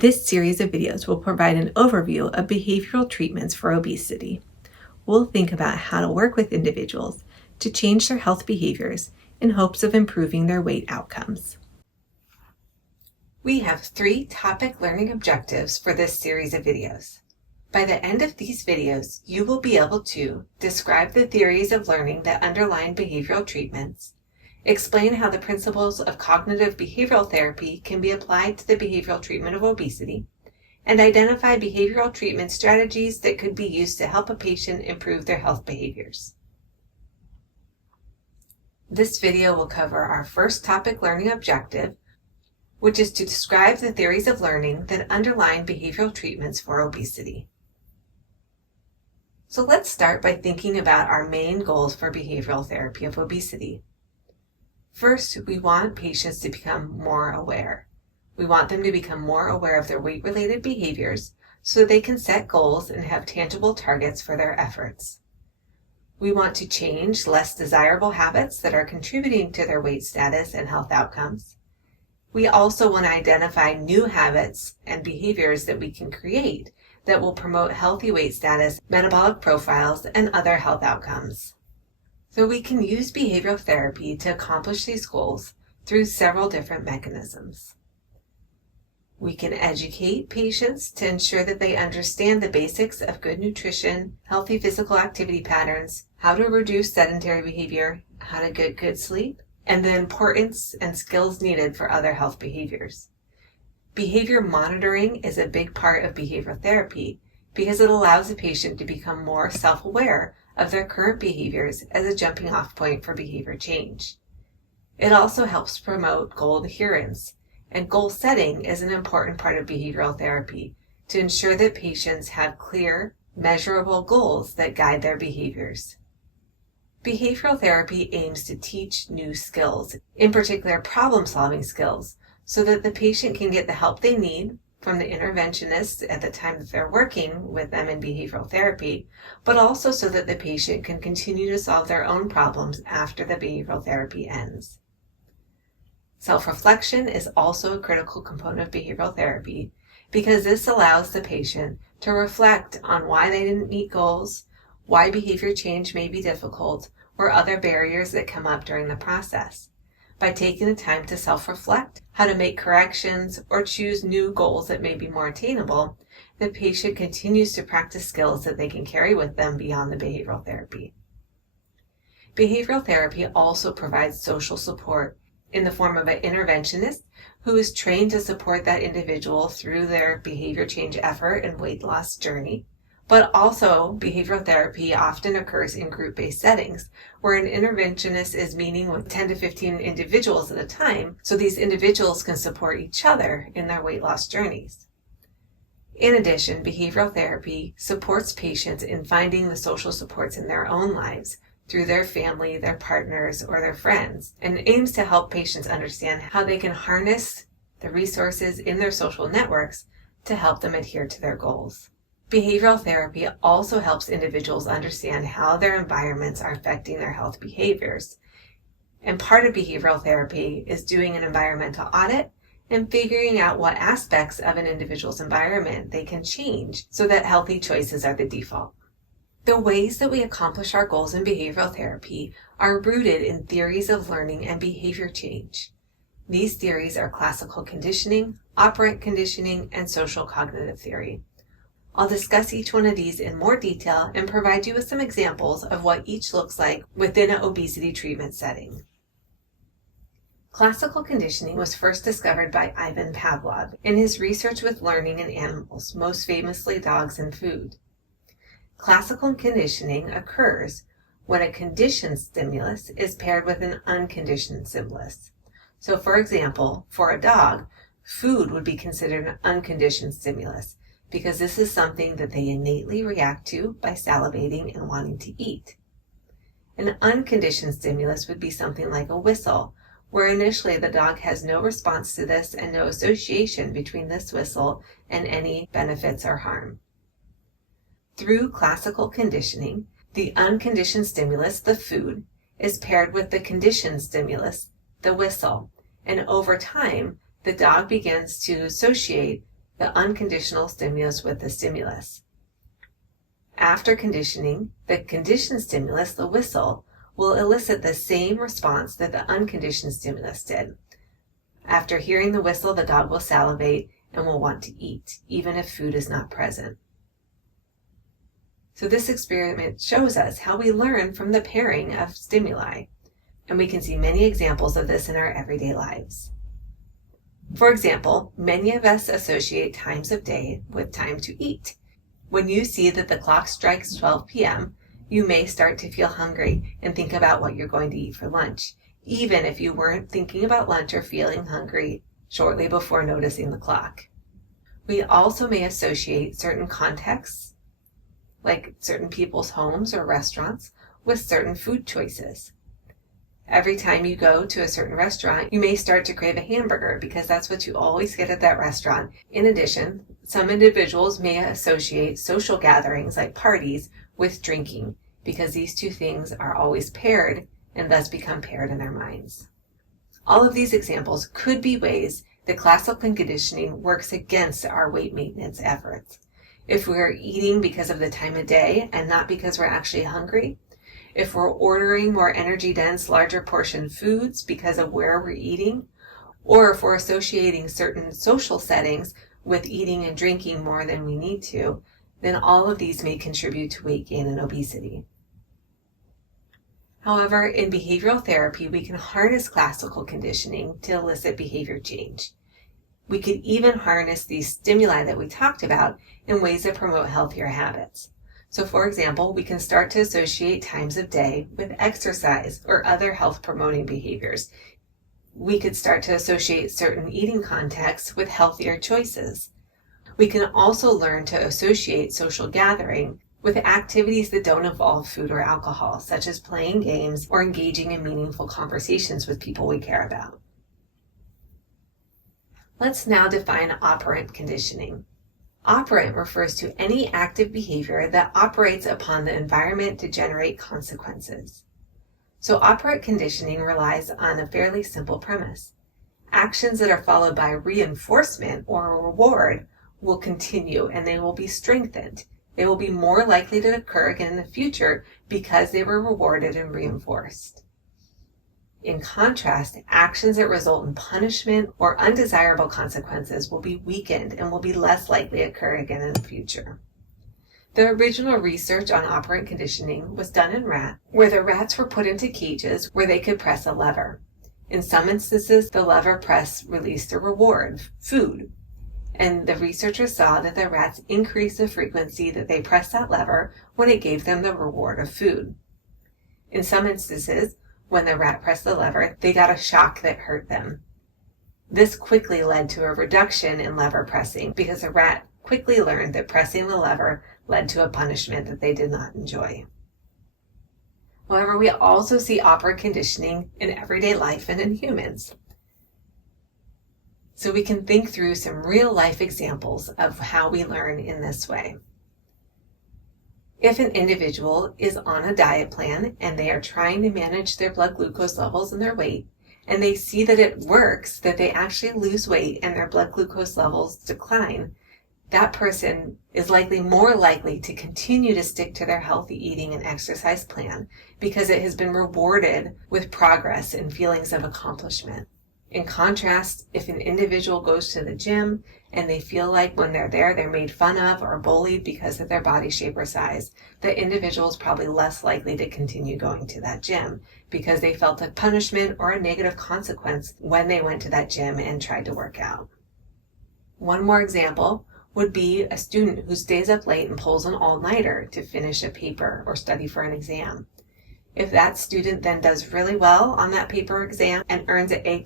This series of videos will provide an overview of behavioral treatments for obesity. We'll think about how to work with individuals to change their health behaviors in hopes of improving their weight outcomes. We have 3 topic learning objectives for this series of videos. By the end of these videos, you will be able to describe the theories of learning that underlie behavioral treatments, explain how the principles of cognitive behavioral therapy can be applied to the behavioral treatment of obesity, and identify behavioral treatment strategies that could be used to help a patient improve their health behaviors. This video will cover our first topic learning objective, which is to describe the theories of learning that underlie behavioral treatments for obesity. So let's start by thinking about our main goals for behavioral therapy of obesity. First, we want patients to become more aware. We want them to become more aware of their weight-related behaviors so they can set goals and have tangible targets for their efforts. We want to change less desirable habits that are contributing to their weight status and health outcomes. We also want to identify new habits and behaviors that we can create that will promote healthy weight status, metabolic profiles, and other health outcomes. So we can use behavioral therapy to accomplish these goals through several different mechanisms. We can educate patients to ensure that they understand the basics of good nutrition, healthy physical activity patterns, how to reduce sedentary behavior, how to get good sleep, and the importance and skills needed for other health behaviors. Behavior monitoring is a big part of behavioral therapy because it allows a patient to become more self-aware of their current behaviors as a jumping-off point for behavior change. It also helps promote goal adherence, and goal setting is an important part of behavioral therapy to ensure that patients have clear, measurable goals that guide their behaviors. Behavioral therapy aims to teach new skills, in particular problem-solving skills, so that the patient can get the help they need from the interventionist at the time that they're working with them in behavioral therapy, but also so that the patient can continue to solve their own problems after the behavioral therapy ends. Self-reflection is also a critical component of behavioral therapy because this allows the patient to reflect on why they didn't meet goals, why behavior change may be difficult, or other barriers that come up during the process. By taking the time to self-reflect, how to make corrections, or choose new goals that may be more attainable, the patient continues to practice skills that they can carry with them beyond the behavioral therapy. Behavioral therapy also provides social support in the form of an interventionist who is trained to support that individual through their behavior change effort and weight loss journey. But also, behavioral therapy often occurs in group-based settings, where an interventionist is meeting with 10 to 15 individuals at a time, so these individuals can support each other in their weight loss journeys. In addition, behavioral therapy supports patients in finding the social supports in their own lives through their family, their partners, or their friends, and aims to help patients understand how they can harness the resources in their social networks to help them adhere to their goals. Behavioral therapy also helps individuals understand how their environments are affecting their health behaviors. And part of behavioral therapy is doing an environmental audit and figuring out what aspects of an individual's environment they can change so that healthy choices are the default. The ways that we accomplish our goals in behavioral therapy are rooted in theories of learning and behavior change. These theories are classical conditioning, operant conditioning, and social cognitive theory. I'll discuss each one of these in more detail and provide you with some examples of what each looks like within an obesity treatment setting. Classical conditioning was first discovered by Ivan Pavlov in his research with learning in animals, most famously dogs and food. Classical conditioning occurs when a conditioned stimulus is paired with an unconditioned stimulus. So, for example, for a dog, food would be considered an unconditioned stimulus, because this is something that they innately react to by salivating and wanting to eat. An unconditioned stimulus would be something like a whistle, where initially the dog has no response to this and no association between this whistle and any benefits or harm. Through classical conditioning, the unconditioned stimulus, the food, is paired with the conditioned stimulus, the whistle, and over time, the dog begins to associate the unconditional stimulus with the stimulus. After conditioning, the conditioned stimulus, the whistle, will elicit the same response that the unconditioned stimulus did. After hearing the whistle, the dog will salivate and will want to eat, even if food is not present. So this experiment shows us how we learn from the pairing of stimuli, and we can see many examples of this in our everyday lives. For example, many of us associate times of day with time to eat. When you see that the clock strikes 12 p.m., you may start to feel hungry and think about what you're going to eat for lunch, even if you weren't thinking about lunch or feeling hungry shortly before noticing the clock. We also may associate certain contexts, like certain people's homes or restaurants, with certain food choices. Every time you go to a certain restaurant, you may start to crave a hamburger because that's what you always get at that restaurant. In addition, some individuals may associate social gatherings like parties with drinking because these two things are always paired and thus become paired in their minds. All of these examples could be ways that classical conditioning works against our weight maintenance efforts. If we're eating because of the time of day and not because we're actually hungry, if we're ordering more energy-dense, larger portion foods because of where we're eating, or if we're associating certain social settings with eating and drinking more than we need to, then all of these may contribute to weight gain and obesity. However, in behavioral therapy, we can harness classical conditioning to elicit behavior change. We could even harness these stimuli that we talked about in ways that promote healthier habits. So for example, we can start to associate times of day with exercise or other health-promoting behaviors. We could start to associate certain eating contexts with healthier choices. We can also learn to associate social gathering with activities that don't involve food or alcohol, such as playing games or engaging in meaningful conversations with people we care about. Let's now define operant conditioning. Operant refers to any active behavior that operates upon the environment to generate consequences. So operant conditioning relies on a fairly simple premise. Actions that are followed by reinforcement or a reward will continue and they will be strengthened. They will be more likely to occur again in the future because they were rewarded and reinforced. In contrast, actions that result in punishment or undesirable consequences will be weakened and will be less likely to occur again in the future. The original research on operant conditioning was done in rats, where the rats were put into cages where they could press a lever. In some instances, the lever press released a reward, food, and the researchers saw that the rats increased the frequency that they pressed that lever when it gave them the reward of food. In some instances, when the rat pressed the lever, they got a shock that hurt them. This quickly led to a reduction in lever pressing because the rat quickly learned that pressing the lever led to a punishment that they did not enjoy. However, we also see operant conditioning in everyday life and in humans. So we can think through some real-life examples of how we learn in this way. If an individual is on a diet plan and they are trying to manage their blood glucose levels and their weight, and they see that it works, that they actually lose weight and their blood glucose levels decline, that person is more likely to continue to stick to their healthy eating and exercise plan because it has been rewarded with progress and feelings of accomplishment. In contrast, if an individual goes to the gym and they feel like when they're there they're made fun of or bullied because of their body shape or size, the individual is probably less likely to continue going to that gym because they felt a punishment or a negative consequence when they went to that gym and tried to work out. One more example would be a student who stays up late and pulls an all-nighter to finish a paper or study for an exam. If that student then does really well on that paper exam and earns an A+,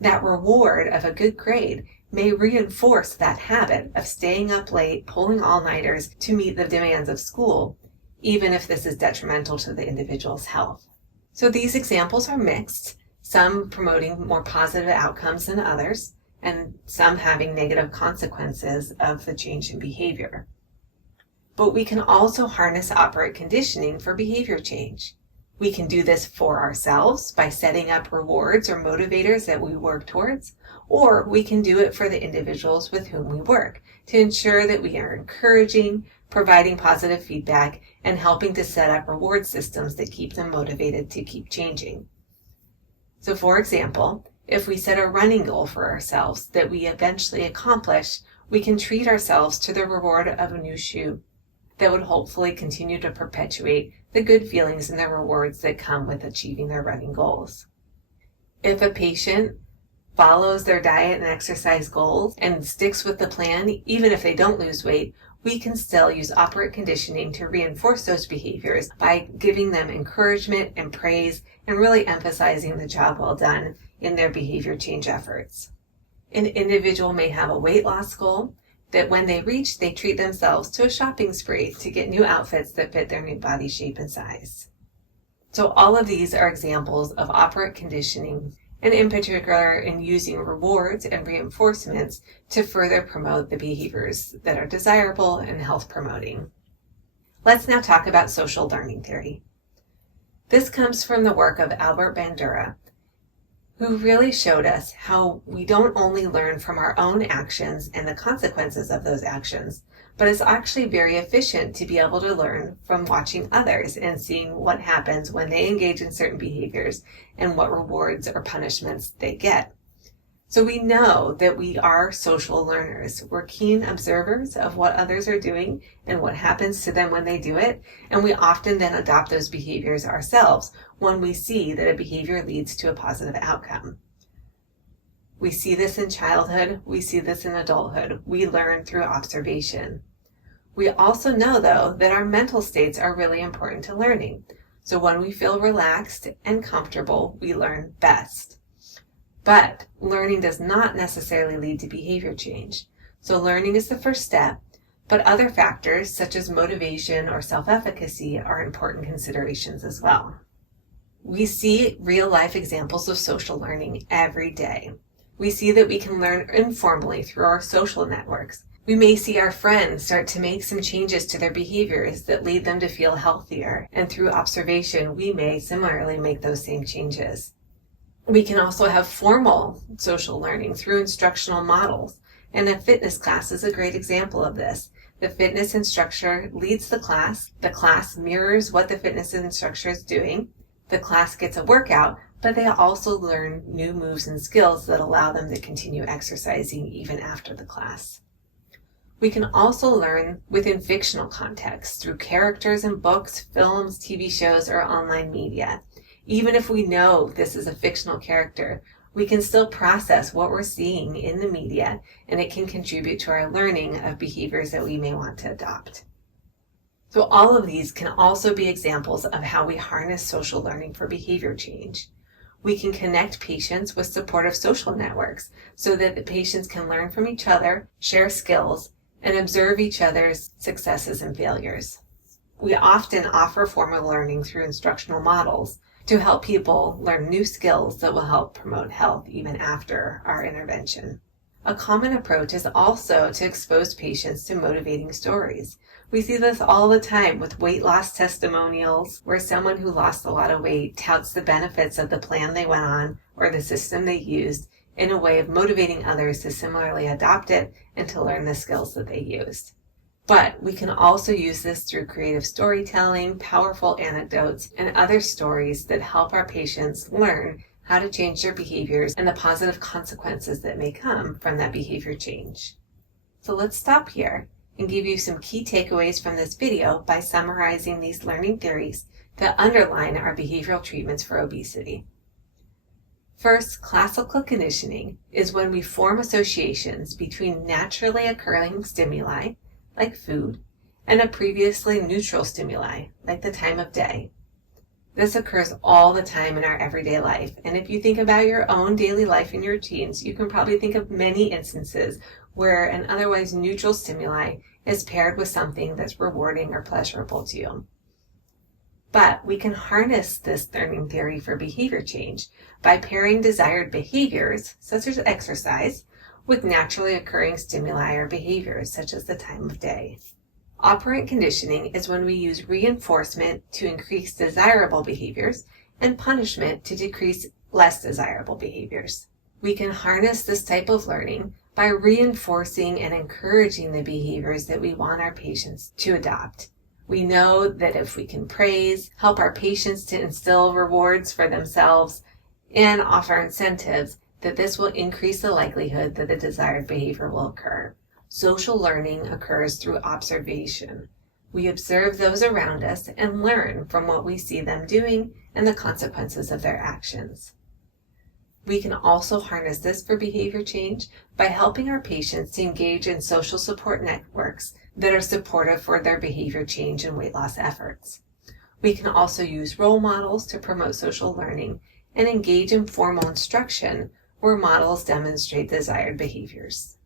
that reward of a good grade may reinforce that habit of staying up late, pulling all-nighters to meet the demands of school, even if this is detrimental to the individual's health. So these examples are mixed, some promoting more positive outcomes than others, and some having negative consequences of the change in behavior. But we can also harness operant conditioning for behavior change. We can do this for ourselves by setting up rewards or motivators that we work towards, or we can do it for the individuals with whom we work to ensure that we are encouraging, providing positive feedback, and helping to set up reward systems that keep them motivated to keep changing. So for example, if we set a running goal for ourselves that we eventually accomplish, we can treat ourselves to the reward of a new shoe that would hopefully continue to perpetuate the good feelings and the rewards that come with achieving their running goals. If a patient follows their diet and exercise goals and sticks with the plan, even if they don't lose weight, we can still use operant conditioning to reinforce those behaviors by giving them encouragement and praise and really emphasizing the job well done in their behavior change efforts. An individual may have a weight loss goal that when they reach, they treat themselves to a shopping spree to get new outfits that fit their new body shape and size. So all of these are examples of operant conditioning, and in particular in using rewards and reinforcements to further promote the behaviors that are desirable and health promoting. Let's now talk about social learning theory. This comes from the work of Albert Bandura, who really showed us how we don't only learn from our own actions and the consequences of those actions, but it's actually very efficient to be able to learn from watching others and seeing what happens when they engage in certain behaviors and what rewards or punishments they get. So we know that we are social learners. We're keen observers of what others are doing and what happens to them when they do it, and we often then adopt those behaviors ourselves when we see that a behavior leads to a positive outcome. We see this in childhood, we see this in adulthood. We learn through observation. We also know, though, that our mental states are really important to learning. So when we feel relaxed and comfortable, we learn best. But learning does not necessarily lead to behavior change. So learning is the first step, but other factors such as motivation or self-efficacy are important considerations as well. We see real-life examples of social learning every day. We see that we can learn informally through our social networks. We may see our friends start to make some changes to their behaviors that lead them to feel healthier, and through observation, we may similarly make those same changes. We can also have formal social learning through instructional models, and a fitness class is a great example of this. The fitness instructor leads the class mirrors what the fitness instructor is doing, the class gets a workout, but they also learn new moves and skills that allow them to continue exercising even after the class. We can also learn within fictional contexts through characters in books, films, TV shows, or online media. Even if we know this is a fictional character, we can still process what we're seeing in the media, and it can contribute to our learning of behaviors that we may want to adopt. So all of these can also be examples of how we harness social learning for behavior change. We can connect patients with supportive social networks so that the patients can learn from each other, share skills, and observe each other's successes and failures. We often offer formal learning through instructional models to help people learn new skills that will help promote health even after our intervention. A common approach is also to expose patients to motivating stories. We see this all the time with weight loss testimonials, where someone who lost a lot of weight touts the benefits of the plan they went on or the system they used in a way of motivating others to similarly adopt it and to learn the skills that they used. But we can also use this through creative storytelling, powerful anecdotes, and other stories that help our patients learn how to change their behaviors and the positive consequences that may come from that behavior change. So let's stop here and give you some key takeaways from this video by summarizing these learning theories that underline our behavioral treatments for obesity. First, classical conditioning is when we form associations between naturally occurring stimuli, like food, and a previously neutral stimuli, like the time of day. This occurs all the time in our everyday life, and if you think about your own daily life and your routines, you can probably think of many instances where an otherwise neutral stimuli is paired with something that's rewarding or pleasurable to you. But we can harness this learning theory for behavior change by pairing desired behaviors, such as exercise, with naturally occurring stimuli or behaviors, such as the time of day. Operant conditioning is when we use reinforcement to increase desirable behaviors and punishment to decrease less desirable behaviors. We can harness this type of learning by reinforcing and encouraging the behaviors that we want our patients to adopt. We know that if we can praise, help our patients to instill rewards for themselves, and offer incentives, that this will increase the likelihood that the desired behavior will occur. Social learning occurs through observation. We observe those around us and learn from what we see them doing and the consequences of their actions. We can also harness this for behavior change by helping our patients to engage in social support networks that are supportive for their behavior change and weight loss efforts. We can also use role models to promote social learning and engage in formal instruction where models demonstrate desired behaviors.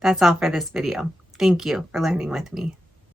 That's all for this video. Thank you for learning with me.